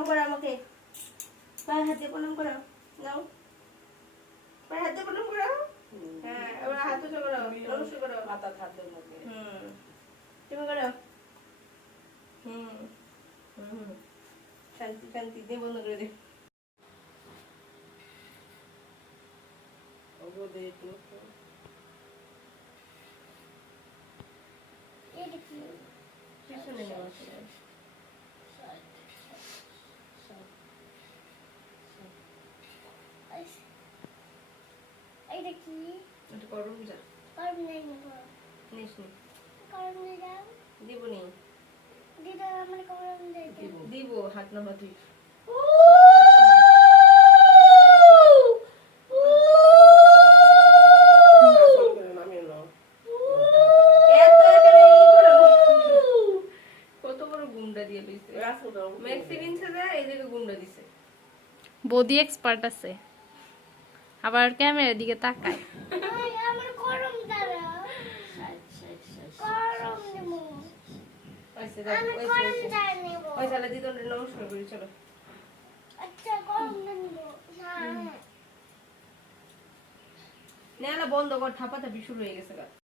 প্রণাম করো আমাকে, পায়ে হাত দিয়ে প্রণাম করো, নাও পায়ে হাত দিয়ে প্রণাম করো। হ্যাঁ এবার হাত উঁচু করো, নমস্কার করো, মাথা হাতের মধ্যে। তুমি করো। শান্তি শান্তি দিয়ে বন্ধ করে দে। পিছনে নেওয়া আসলে। এইটা কি? একটু গরম যা গরম নেই না গরম। নিস নি, গরম নেই দাও। দিব নি, দিদা আমার গরম দেয় কেন? দিব হাত নামা তুই। কত বড় গুন্ডা দিয়ে দিছে, ম্যাক্সি কিনছে যা এই দিকে গুন্ডা দিছে। বডি এক্সপার্ট আছে, আবার ক্যামেরার দিকে তাকায়। আই আমার গরম দাও। গরম নেব। ওইসে দাও, আমি ওইসে গরম ওইসে চা নেব। ওই শালা দিদনের নমস্কার করি চলো। আচ্ছা গরম নেব। না নেলা বন্ধ কর, ঠাপাঠাপি শুরু হয়ে গেছে গা।